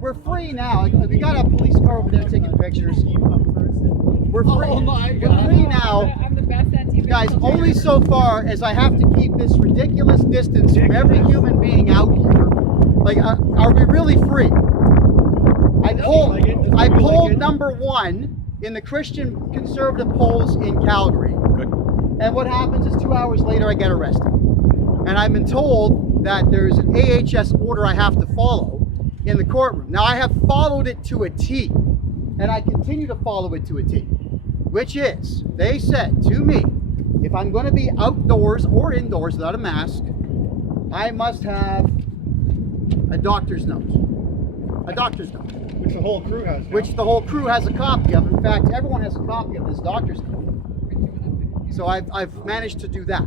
we're free now. We got a police car over there taking pictures. We're free. Oh my We're God. free now. I'm the best anti Guys, only so far as I have to keep this ridiculous distance from every human being out here. Like, are we really free? I polled number 1 in the Christian conservative polls in Calgary. Good. And what happens is 2 hours later I get arrested. And I've been told that there's an AHS order I have to follow in the courtroom. Now I have followed it to a T, and I continue to follow it to a T, which is, they said to me, if I'm going to be outdoors or indoors without a mask, I must have a doctor's note. A doctor's note. Which the whole crew has now. Which the whole crew has a copy of. In fact, everyone has a copy of this doctor's note. So I've managed to do that.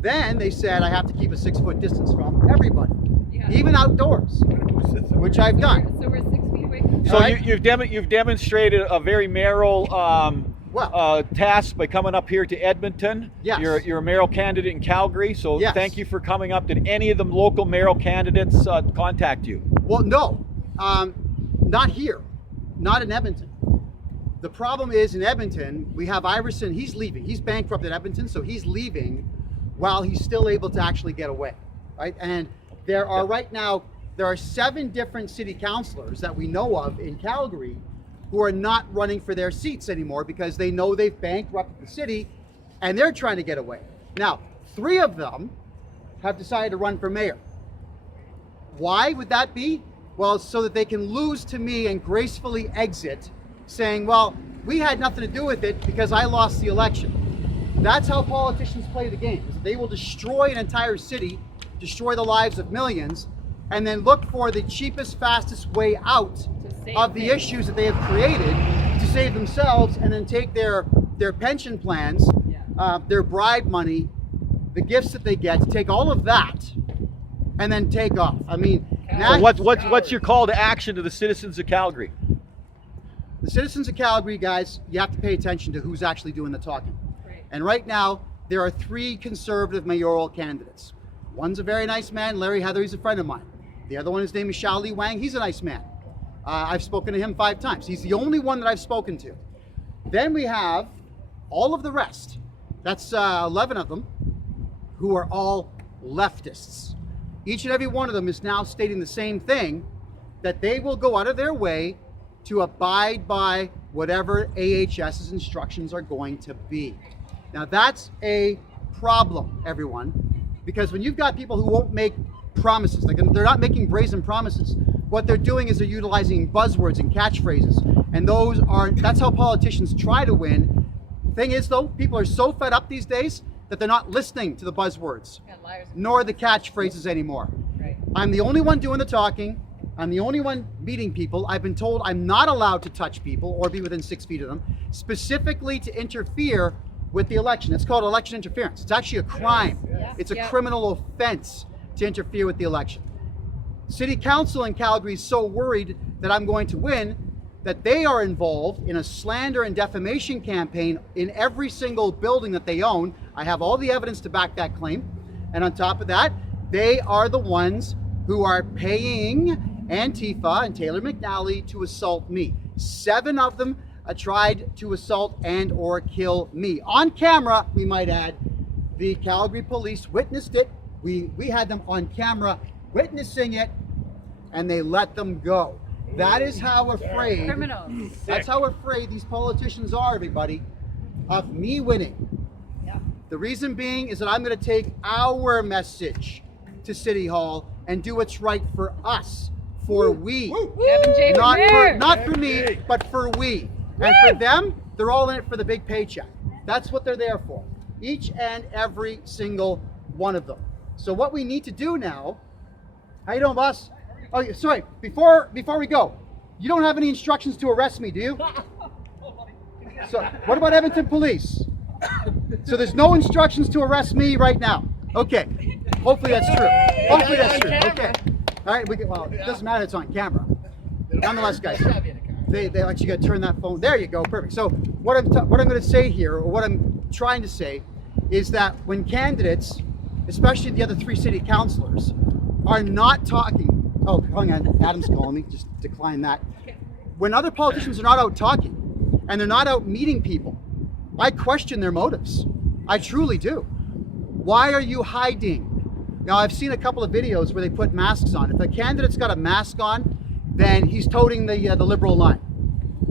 Then they said I have to keep a 6-foot distance from everybody, even outdoors, which I've done. So we're 6 feet away. So Right. you've demonstrated a very mayoral task by coming up here to Edmonton. Yes. You're a mayoral candidate in Calgary, so Yes. thank you for coming up. Did any of the local mayoral candidates contact you? Well, no, not here, not in Edmonton. The problem is in Edmonton, we have Iverson, he's leaving. He's bankrupt in Edmonton, so he's leaving while he's still able to actually get away, right? And there are right now, there are 7 different city councilors that we know of in Calgary who are not running for their seats anymore because they know they've bankrupted the city and they're trying to get away. Now, 3 of them have decided to run for mayor. Why would that be? Well, so that they can lose to me and gracefully exit saying, well, we had nothing to do with it because I lost the election. That's how politicians play the game. They will destroy an entire city, destroy the lives of millions, and then look for the cheapest, fastest way out of the issues that they have created to save themselves, and then take their pension plans, their bribe money, the gifts that they get, to take all of that and then take off. I mean, So what's your call to action to the citizens of Calgary? the citizens of Calgary, guys, you have to pay attention to who's actually doing the talking. Right. And right now, there are 3 conservative mayoral candidates. One's a very nice man, Larry Heather, he's a friend of mine. The other one, his name is Xiaoli Wang, he's a nice man. I've spoken to him 5 times. He's the only one that I've spoken to. Then we have all of the rest. That's 11 of them, who are all leftists. Each and every one of them is now stating the same thing, that they will go out of their way to abide by whatever AHS's instructions are going to be. Now that's a problem, everyone, because when you've got people who won't make promises, like they're not making brazen promises, what they're doing is they're utilizing buzzwords and catchphrases, and that's how politicians try to win. Thing is though, people are so fed up these days that they're not listening to the buzzwords, nor the catchphrases anymore. Right. I'm the only one doing the talking. I'm the only one meeting people. I've been told I'm not allowed to touch people or be within 6 feet of them, specifically to interfere with the election. It's called election interference. It's actually a crime. It's a criminal offense to interfere with the election. City Council in Calgary is so worried that I'm going to win that they are involved in a slander and defamation campaign in every single building that they own. I have all the evidence to back that claim. And on top of that, they are the ones who are paying Antifa and Taylor McNally to assault me. 7 of them tried to assault and or kill me. On camera, we might add. The Calgary police witnessed it. We had them on camera witnessing it, and they let them go. That is how afraid, Criminals. that's how afraid these politicians are, everybody, of me winning. Yeah. The reason being is that I'm going to take our message to City Hall and do what's right for us, for we. Kevin J. for mayor. Not for me, but for we. And for them, they're all in it for the big paycheck. That's what they're there for. Each and every single one of them. So what we need to do now, how you doing, boss? Oh, sorry, before we go, you don't have any instructions to arrest me, do you? So what about Edmonton Police? So there's no instructions to arrest me right now. Okay, hopefully that's true. Hopefully that's true, okay. All right, well, it doesn't matter, it's on camera. Nonetheless, guys, they actually got to turn that phone. There you go, perfect. So what I'm going to say here, or what I'm trying to say, is that when candidates, especially the other 3 city councilors, are not talking Oh, hang on. Adam's calling me. Just decline that. When other politicians are not out talking and they're not out meeting people, I question their motives. I truly do. Why are you hiding? Now, I've seen a couple of videos where they put masks on. If a candidate's got a mask on, then he's toting the Liberal line.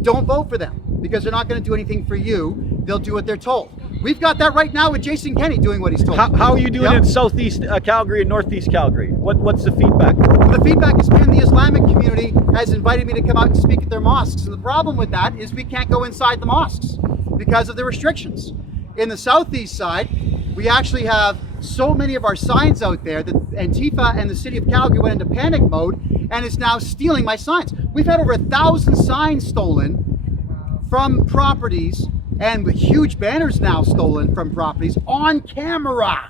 Don't vote for them because they're not going to do anything for you. They'll do what they're told. We've got that right now with Jason Kenney doing what he's told. How are you doing in Southeast Calgary and Northeast Calgary? What's the feedback? The feedback has been the Islamic community has invited me to come out and speak at their mosques. And the problem with that is we can't go inside the mosques because of the restrictions. In the Southeast side, we actually have so many of our signs out there that Antifa and the city of Calgary went into panic mode and is now stealing my signs. We've had over 1,000 signs stolen from properties and with huge banners now stolen from properties on camera.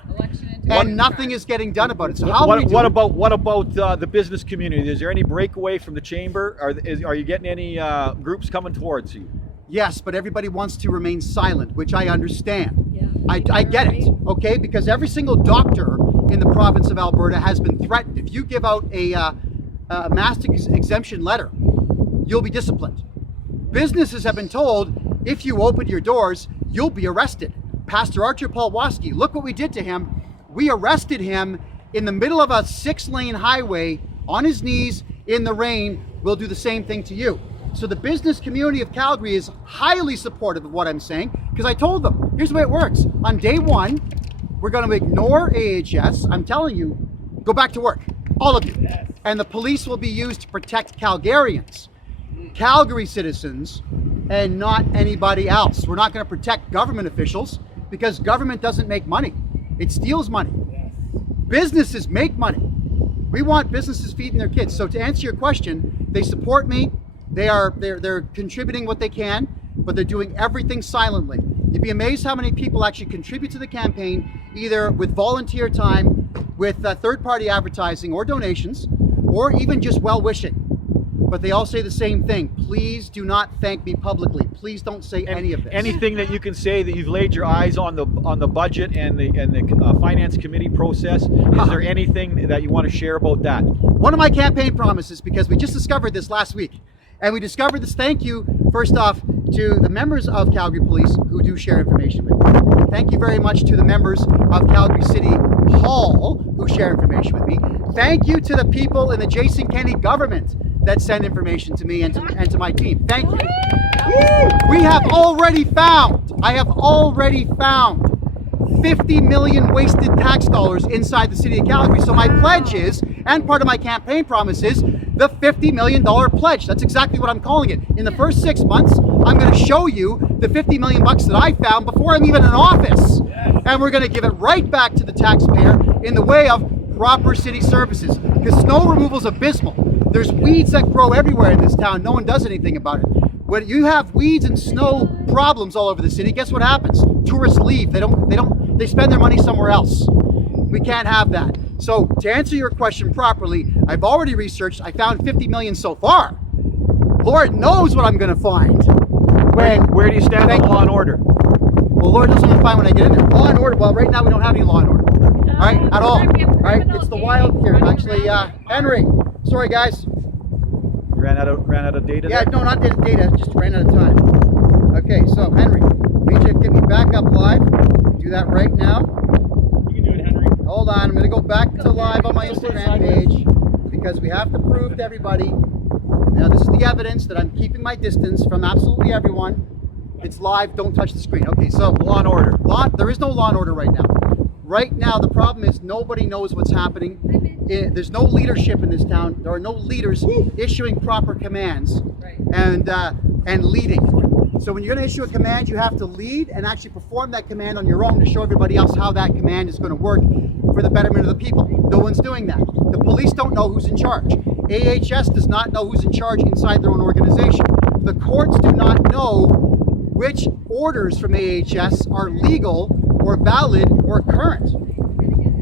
And nothing is getting done about it. So what about the business community? Is there any breakaway from the chamber? Are you getting any groups coming towards you? Yes, but everybody wants to remain silent, which I understand. Yeah. I get it, okay? Because every single doctor in the province of Alberta has been threatened. If you give out a mask exemption letter, you'll be disciplined. Businesses have been told, if you open your doors, you'll be arrested. Pastor Archer Palwaski, look what we did to him. We arrested him in the middle of a 6-lane highway on his knees in the rain. We'll do the same thing to you. So the business community of Calgary is highly supportive of what I'm saying because I told them, here's the way it works. On day one, we're going to ignore AHS. I'm telling you, go back to work, all of you. Yes. And the police will be used to protect Calgarians, Calgary citizens, and not anybody else. We're not going to protect government officials because government doesn't make money. It steals money. Yes. Businesses make money. We want businesses feeding their kids. So to answer your question, they support me. They're contributing what they can, but they're doing everything silently. You'd be amazed how many people actually contribute to the campaign, either with volunteer time, with third-party advertising or donations, or even just well-wishing. But they all say the same thing. Please do not thank me publicly. Please don't say any of this. Anything that you can say that you've laid your eyes on the budget and the finance committee process. Is there anything that you want to share about that? One of my campaign promises, because we just discovered this last week, and we discovered this, thank you, first off, to the members of Calgary Police who do share information with me. Thank you very much to the members of Calgary City Hall who share information with me. Thank you to the people in the Jason Kenney government that send information to me and to my team. Thank you. We have already found, I have already found 50 million wasted tax dollars inside the city of Calgary. So my pledge is, and part of my campaign promise is, the $50 million pledge. That's exactly what I'm calling it. In the first 6 months, I'm going to show you the 50 million bucks that I found before I'm even in office. And we're going to give it right back to the taxpayer in the way of proper city services. Because snow removal is abysmal. There's weeds that grow everywhere in this town. No one does anything about it. When you have weeds and snow problems all over the city, guess what happens? Tourists leave. They spend their money somewhere else. We can't have that. So to answer your question properly, I've already researched. I found 50 million so far. Lord knows what I'm going to find. Where do you stand on law and order? Well, Lord knows what I'm going to find when I get in there. Law and order. Well, right now we don't have any law and order. All right, at all. All right, it's the wild here. Actually, Henry. Sorry, guys. You ran out of data. Yeah, no, not data. Just ran out of time. Okay, so Henry, need you to get me back up live. Do that right now. You can do it, Henry. Hold on, I'm going to go back to live on my Instagram page because we have to prove to everybody. Now, this is the evidence that I'm keeping my distance from absolutely everyone. It's live. Don't touch the screen. Okay, so law and order. There is no law and order right now. Right now, the problem is nobody knows what's happening. There's no leadership in this town. There are no leaders issuing proper commands and leading. So when you're going to issue a command, you have to lead and actually perform that command on your own to show everybody else how that command is going to work for the betterment of the people. No one's doing that. The police don't know who's in charge. AHS does not know who's in charge inside their own organization. The courts do not know which orders from AHS are legal or valid or current.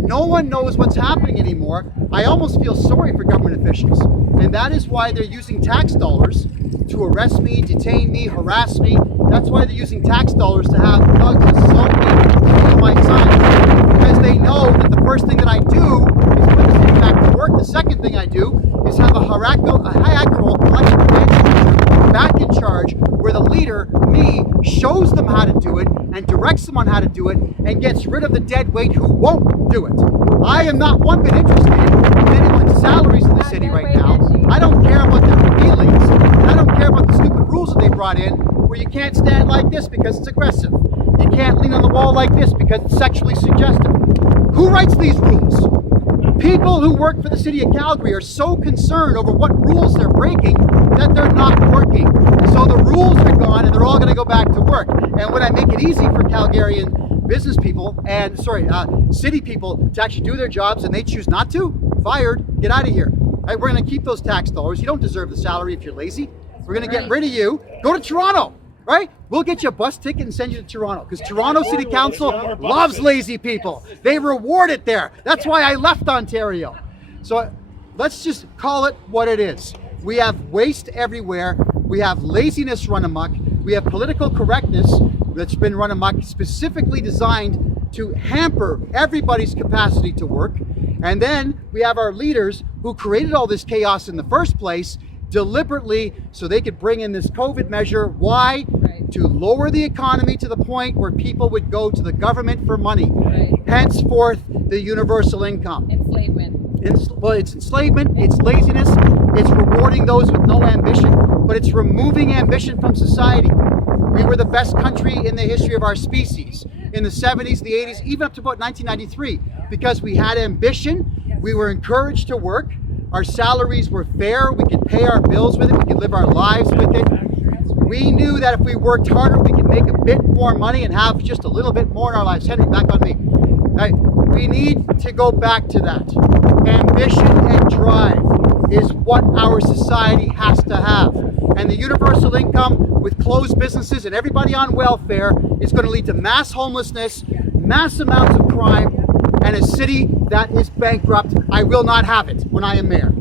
No one knows what's happening anymore. I almost feel sorry for government officials. And that is why they're using tax dollars to arrest me, detain me, harass me. That's why they're using tax dollars to have thugs assault me, steal my signs. Because they know that the first thing that I do is put the city back to work. work. The second thing I do is have a hierarchical collective management back in charge where the leader, me, shows them how to do it and directs them on how to do it and gets rid of the dead weight who won't do it. I am not one bit interested in anyone's salaries in the city right now. I don't care about their feelings. And I don't care about the stupid rules that they brought in where you can't stand like this because it's aggressive. You can't lean on the wall like this because it's sexually suggestive. Who writes these rules? People who work for the city of Calgary are so concerned over what rules they're breaking that they're not working. So the rules are gone and they're all going to go back to work. And when I make it easy for Calgarian business people and, city people to actually do their jobs and they choose not to, fired, get out of here. Right, we're going to keep those tax dollars. You don't deserve the salary if you're lazy. We're going to get rid of you. Go to Toronto, right? We'll get you a bus ticket and send you to Toronto because Toronto City Council loves lazy people. They reward it there. That's why I left Ontario. So let's just call it what it is. We have waste everywhere. We have laziness run amok. We have political correctness that's been run amok, specifically designed to hamper everybody's capacity to work. And then we have our leaders who created all this chaos in the first place deliberately so they could bring in this COVID measure. Why? Right. To lower the economy to the point where people would go to the government for money. Right. Henceforth, the universal income. Enslavement. Well, it's enslavement, it's laziness, it's rewarding those with no ambition, but it's removing ambition from society. We were the best country in the history of our species in the 70s, the 80s, even up to about 1993, because we had ambition, we were encouraged to work, our salaries were fair, we could pay our bills with it, we could live our lives with it. We knew that if we worked harder, we could make a bit more money and have just a little bit more in our lives. Henry, back on me. Right. We need to go back to that. Ambition and drive is what our society has to have. And the universal income with closed businesses and everybody on welfare is going to lead to mass homelessness, mass amounts of crime, and a city that is bankrupt. I will not have it when I am mayor.